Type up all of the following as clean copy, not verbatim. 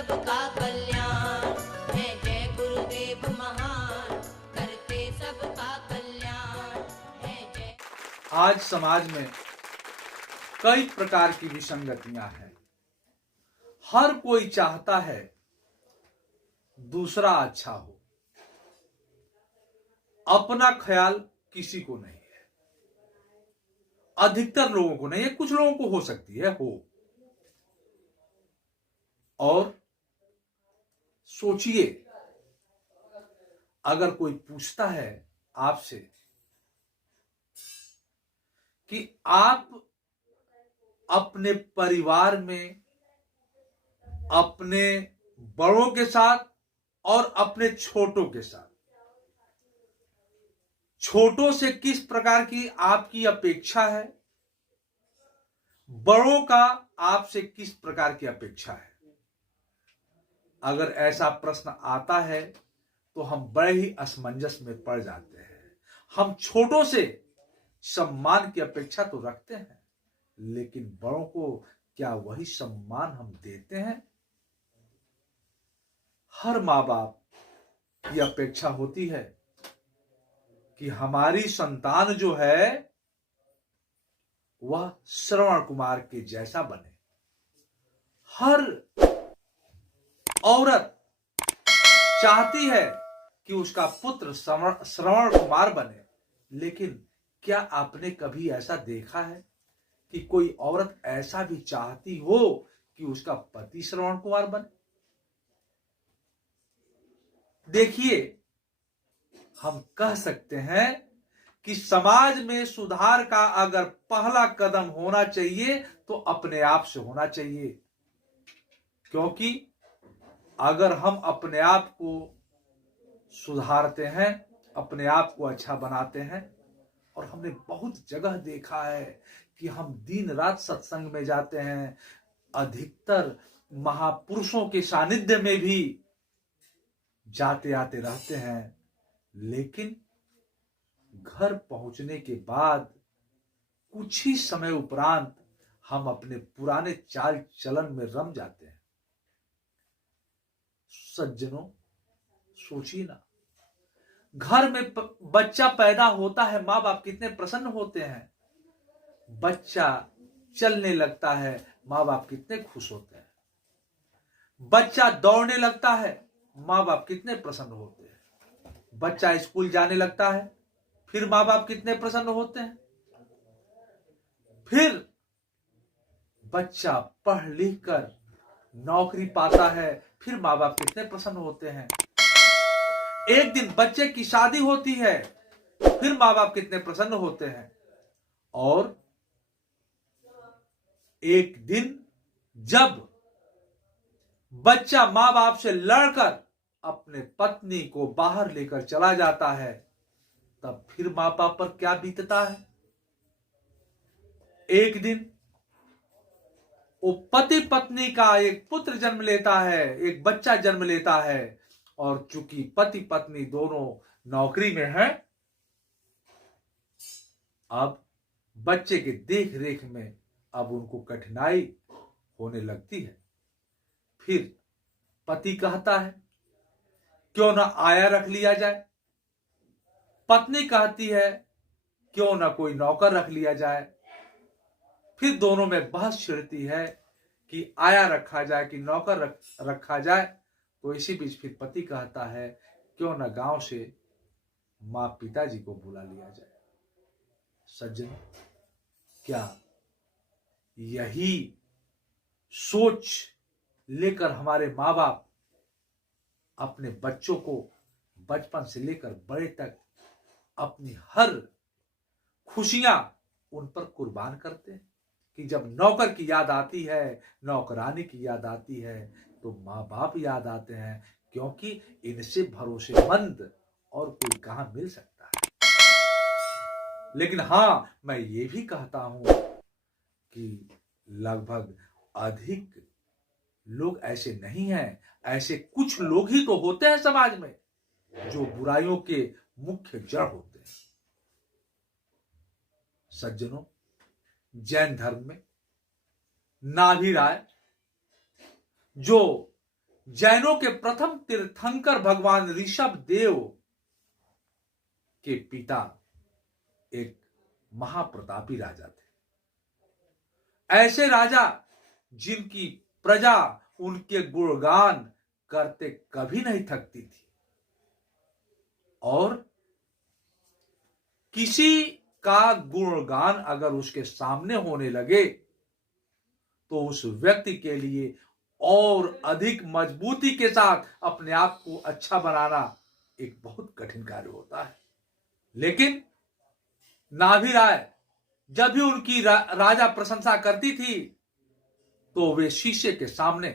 सबका कल्याण है। जय गुरुदेव महान, करते सबका कल्याण है। जय। आज समाज में कई प्रकार की विसंगतियां हैं। हर कोई चाहता है दूसरा अच्छा हो, अपना ख्याल किसी को नहीं है। अधिकतर लोगों को नहीं है, कुछ लोगों को हो सकती है हो। और सोचिए, अगर कोई पूछता है आपसे कि आप अपने परिवार में अपने बड़ों के साथ और अपने छोटों के साथ, छोटों से किस प्रकार की आपकी अपेक्षा है, बड़ों का आपसे किस प्रकार की अपेक्षा है। अगर ऐसा प्रश्न आता है तो हम बड़े ही असमंजस में पड़ जाते हैं। हम छोटों से सम्मान की अपेक्षा तो रखते हैं, लेकिन बड़ों को क्या वही सम्मान हम देते हैं। हर माँ बाप की अपेक्षा होती है कि हमारी संतान जो है वह श्रवण कुमार के जैसा बने। हर औरत चाहती है कि उसका पुत्र श्रवण कुमार बने, लेकिन क्या आपने कभी ऐसा देखा है कि कोई औरत ऐसा भी चाहती हो कि उसका पति श्रवण कुमार बने? देखिए, हम कह सकते हैं कि समाज में सुधार का अगर पहला कदम होना चाहिए तो अपने आप से होना चाहिए। क्योंकि अगर हम अपने आप को सुधारते हैं, अपने आप को अच्छा बनाते हैं, और हमने बहुत जगह देखा है कि हम दिन रात सत्संग में जाते हैं, अधिकतर महापुरुषों के सानिध्य में भी जाते आते रहते हैं, लेकिन घर पहुंचने के बाद कुछ ही समय उपरांत हम अपने पुराने चाल चलन में रम जाते हैं। सज्जनों, सोचिए ना, घर में बच्चा पैदा होता है, माँ बाप कितने प्रसन्न होते हैं। बच्चा चलने लगता है, माँ बाप कितने खुश होते हैं। बच्चा दौड़ने लगता है, माँ बाप कितने प्रसन्न होते हैं। बच्चा स्कूल जाने लगता है, फिर माँ बाप कितने प्रसन्न होते हैं। फिर बच्चा पढ़ लिख कर नौकरी पाता है, फिर माँ बाप कितने प्रसन्न होते हैं। एक दिन बच्चे की शादी होती है, फिर माँ बाप कितने प्रसन्न होते हैं। और एक दिन जब बच्चा माँ बाप से लड़कर अपने पत्नी को बाहर लेकर चला जाता है, तब फिर माँ बाप पर क्या बीतता है। एक दिन वो पति पत्नी का एक पुत्र जन्म लेता है, एक बच्चा जन्म लेता है, और चूंकि पति पत्नी दोनों नौकरी में हैं, अब बच्चे के देख रेख में अब उनको कठिनाई होने लगती है। फिर पति कहता है क्यों ना आया रख लिया जाए, पत्नी कहती है क्यों ना कोई नौकर रख लिया जाए। फिर दोनों में बहस छिड़ती है कि आया रखा जाए कि नौकर रखा जाए। तो इसी बीच फिर पति कहता है क्यों ना गांव से मां पिताजी को बुला लिया जाए। सज्जन, क्या यही सोच लेकर हमारे माँ बाप अपने बच्चों को बचपन से लेकर बड़े तक अपनी हर खुशियां उन पर कुर्बान करते हैं कि जब नौकर की याद आती है, नौकरानी की याद आती है, तो माँ बाप याद आते हैं, क्योंकि इनसे भरोसेमंद और कोई कहां मिल सकता है। लेकिन हां, मैं ये भी कहता हूं कि लगभग अधिक लोग ऐसे नहीं हैं। ऐसे कुछ लोग ही तो होते हैं समाज में जो बुराइयों के मुख्य जड़ होते हैं। सज्जनों, जैन धर्म में नाभि राय जो जैनों के प्रथम तीर्थंकर भगवान ऋषभ देव के पिता एक महाप्रतापी राजा थे। ऐसे राजा जिनकी प्रजा उनके गुणगान करते कभी नहीं थकती थी, और किसी का गुणगान अगर उसके सामने होने लगे तो उस व्यक्ति के लिए और अधिक मजबूती के साथ अपने आप को अच्छा बनाना एक बहुत कठिन कार्य होता है। लेकिन नाभि राय जब भी उनकी राजा प्रशंसा करती थी तो वे शीशे के सामने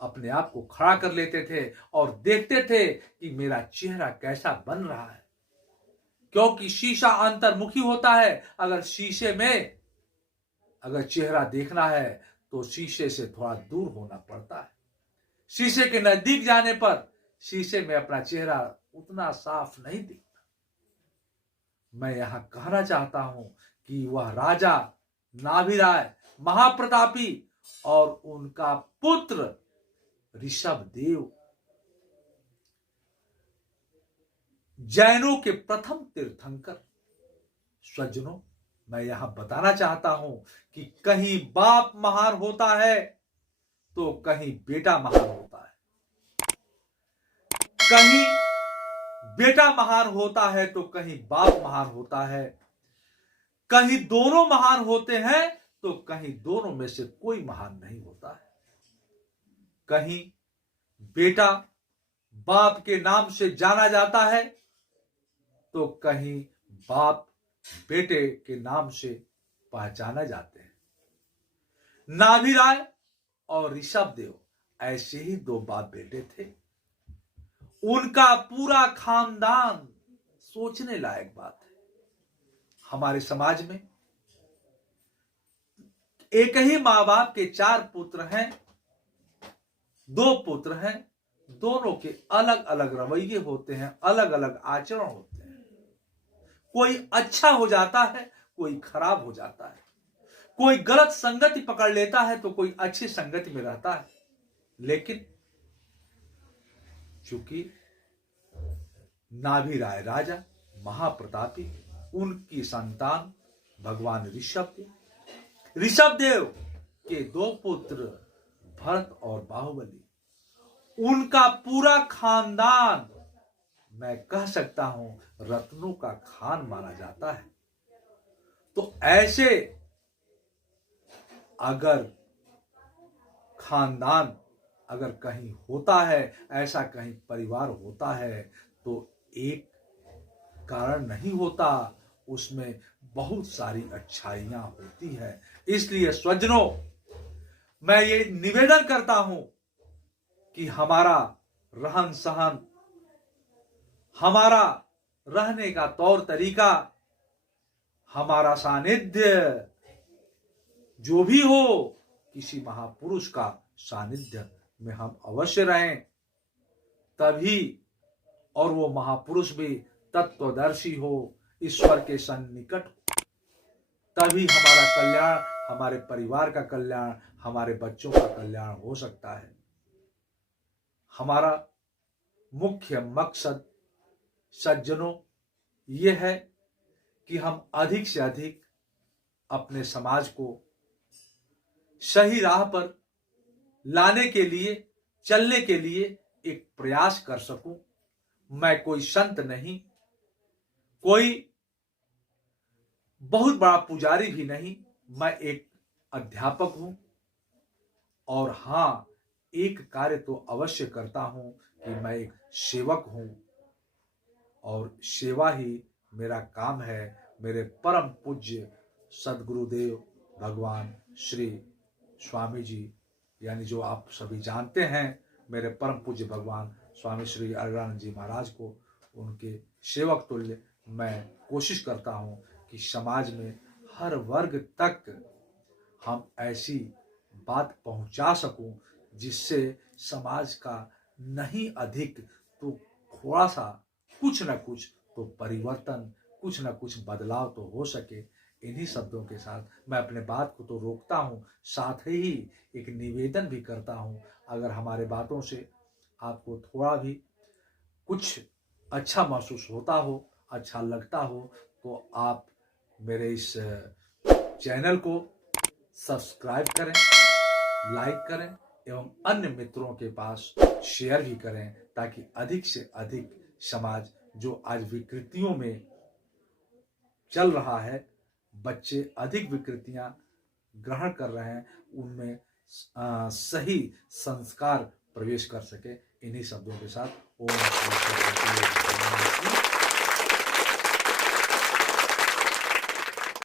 अपने आप को खड़ा कर लेते थे और देखते थे कि मेरा चेहरा कैसा बन रहा है, क्योंकि शीशा अंतर्मुखी होता है। अगर शीशे में अगर चेहरा देखना है तो शीशे से थोड़ा दूर होना पड़ता है। शीशे के नजदीक जाने पर शीशे में अपना चेहरा उतना साफ नहीं दिखता। मैं यहां कहना चाहता हूं कि वह राजा नाभि राय महाप्रतापी और उनका पुत्र ऋषभ देव जैनों के प्रथम तीर्थंकर। सज्जनों, मैं यहां बताना चाहता हूं कि कहीं बाप महान होता है तो कहीं बेटा महान होता है, कहीं बेटा महान होता है तो कहीं बाप महान होता है, कहीं दोनों महान होते हैं तो कहीं दोनों में से कोई महान नहीं होता है। कहीं बेटा बाप के नाम से जाना जाता है तो कहीं बाप बेटे के नाम से पहचाना जाते हैं। नाभि राय और ऋषभ देव ऐसे ही दो बाप बेटे थे। उनका पूरा खानदान सोचने लायक बात है। हमारे समाज में एक ही मां बाप के 4 पुत्र हैं, 2 पुत्र हैं, दोनों के अलग अलग रवैये होते हैं, अलग अलग आचरण होते हैं। कोई अच्छा हो जाता है, कोई खराब हो जाता है, कोई गलत संगति पकड़ लेता है तो कोई अच्छी संगति में रहता है। लेकिन चूंकि नाभि राय राजा महाप्रतापी, उनकी संतान भगवान ऋषभ देव के 2 पुत्र भरत और बाहुबली, उनका पूरा खानदान मैं कह सकता हूं रत्नों का खान माना जाता है। तो ऐसे अगर खानदान अगर कहीं होता है, ऐसा कहीं परिवार होता है तो एक कारण नहीं होता, उसमें बहुत सारी अच्छाइयां होती है। इसलिए स्वजनों, मैं ये निवेदन करता हूं कि हमारा रहन सहन, हमारा रहने का तौर तरीका, हमारा सानिध्य जो भी हो, किसी महापुरुष का सानिध्य में हम अवश्य रहें, तभी, और वो महापुरुष भी तत्वदर्शी हो, ईश्वर के सन्निकट, तभी हमारा कल्याण, हमारे परिवार का कल्याण, हमारे बच्चों का कल्याण हो सकता है। हमारा मुख्य मकसद सज्जनों ये है कि हम अधिक से अधिक अपने समाज को सही राह पर लाने के लिए, चलने के लिए एक प्रयास कर सकूं। मैं कोई संत नहीं, कोई बहुत बड़ा पुजारी भी नहीं, मैं एक अध्यापक हूं। और हां, एक कार्य तो अवश्य करता हूं कि मैं एक सेवक हूं, और सेवा ही मेरा काम है। मेरे परम पूज्य सदगुरुदेव भगवान श्री स्वामी जी, यानी जो आप सभी जानते हैं, मेरे परम पूज्य भगवान स्वामी श्री अरगानंद जी महाराज को, उनके सेवक तुल्य मैं कोशिश करता हूं कि समाज में हर वर्ग तक हम ऐसी बात पहुंचा सकूं जिससे समाज का नहीं अधिक तो थोड़ा सा कुछ न कुछ तो परिवर्तन, कुछ न कुछ बदलाव तो हो सके। इन्हीं शब्दों के साथ मैं अपने बात को तो रोकता हूँ, साथ ही एक निवेदन भी करता हूँ, अगर हमारे बातों से आपको थोड़ा भी कुछ अच्छा महसूस होता हो, अच्छा लगता हो, तो आप मेरे इस चैनल को सब्सक्राइब करें, लाइक करें एवं अन्य मित्रों के पास शेयर भी करें, ताकि अधिक से अधिक समाज जो आज विकृतियों में चल रहा है, बच्चे अधिक विकृतियां ग्रहण कर रहे हैं, उनमें सही संस्कार प्रवेश कर सके। इन्हीं शब्दों के साथ ओम